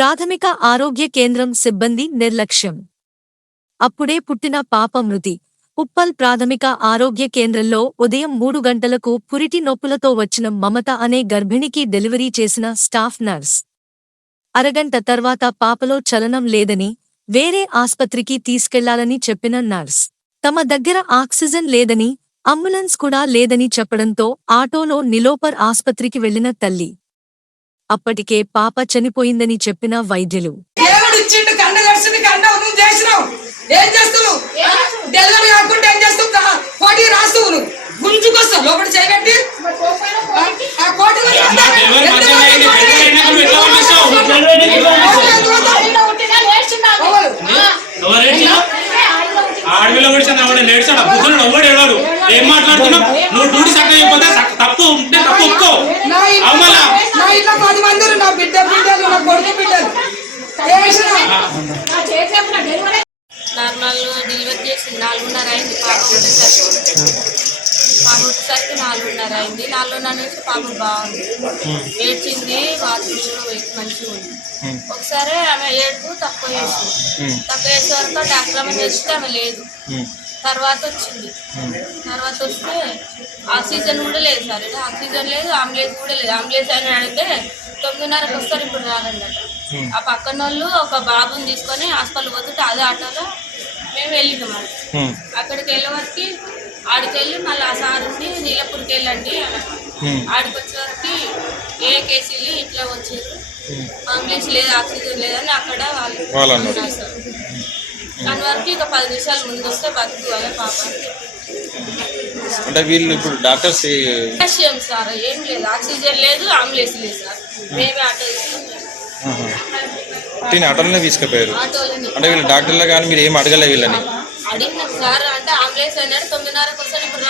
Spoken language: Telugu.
ప్రాథమిక ఆరోగ్య కేంద్రం సిబ్బంది నిర్లక్ష్యం. అప్పుడే పుట్టిన పాప మృతి. ఉప్పల్ ప్రాథమిక ఆరోగ్య కేంద్రంలో ఉదయం మూడు గంటలకు పురిటి నొప్పులతో వచ్చిన మమత అనే గర్భిణికి డెలివరీ చేసిన స్టాఫ్ నర్స్. అరగంట తర్వాత పాపలో చలనం లేదని వేరే ఆస్పత్రికి తీసుకెళ్ళాలని చెప్పిన నర్స్. తమ దగ్గర ఆక్సిజన్ లేదని అంబులెన్స్ కూడా లేదని చెప్పడంతో ఆటోలో నిలోపర్ ఆస్పత్రికి వెళ్ళిన తల్లి. అప్పటికే పాప చనిపోయిందని చెప్పిన వైద్యులు. ఏం అమ్మా, ఎవడ బుద్ధుడు ఎవడు మాట్లాడుతున్నావు? నువ్వు డ్యూటీ సక్క అయిపోతే సక్క- తప్పు ఉంటే తప్పు ఒప్పుకో. నా ఇంట్లో పది మంది. నా బిడ్డ బిడ్డలు నా కొడుకు బిడ్డలు. చేసిన నార్మల్ డెలివరీ చేసింది నాలుగున్నర అయింది పాప పుట్టేసరికి పాప పుట్టేసరికి నాలుగున్నర అయింది. నాలుగున్నర నుంచి పాప బాగుంది. ఏడ్చింది బాత్రూంలో మంచిగా ఉంది. ఒకసారి ఆమె ఏడుపు తక్కువ చేసింది. తక్కువ చేసే వరకు డాక్టర్ ఆమె చేస్తే ఆమె లేదు. తర్వాత వచ్చింది. తర్వాత వస్తే ఆక్సిజన్ కూడా లేదు సార్. ఆక్సిజన్ లేదు అంబులెన్స్ కూడా లేదు. అంబులెన్స్ అని అడిగితే తొమ్మిదిన్నరకు వస్తారు ఇప్పుడు రాదన్నట ఆ పక్కన వాళ్ళు ఒక బాబుని తీసుకొని హాస్పిటల్ పోతుంటే అదే ఆటోలో మేము వెళ్ళినాం. అక్కడికి వెళ్ళే వరకు ఆడికి వెళ్ళి మళ్ళీ ఆ సార్ ఉండి నీలపూర్కి వెళ్ళండి. ఆడికి వచ్చే వరకు ఏ కేసీలు ఇట్లా వచ్చారు అంబులెన్స్ లేదు ఆక్సిజన్ లేదని అక్కడ వాళ్ళు వాళ్ళు అన్నారు. సార్. దాని వరకు ఇక పది నిమిషాలు ముందు వస్తే బతుకు అదే పాప అంటే వీళ్ళు ఇప్పుడు డాక్టర్స్ ఏ- విషయం సార్ ఏం లేదు. ఆక్సిజన్ లేదు అంబులెన్స్ లేదు సార్. మేమే ఆటో తీసుకుని ఆహా. తిని ఆటోలోనే తీసుకుపోయారు. అంటే వీళ్ళు డాక్టర్లు కానీ మీరు ఏం అడగలే వీళ్ళని? అడిగినాం సార్ అంటే అంబులెన్స్ అన్నాడు తొమ్మిదిన్నరకు వస్తాను ఇప్పుడు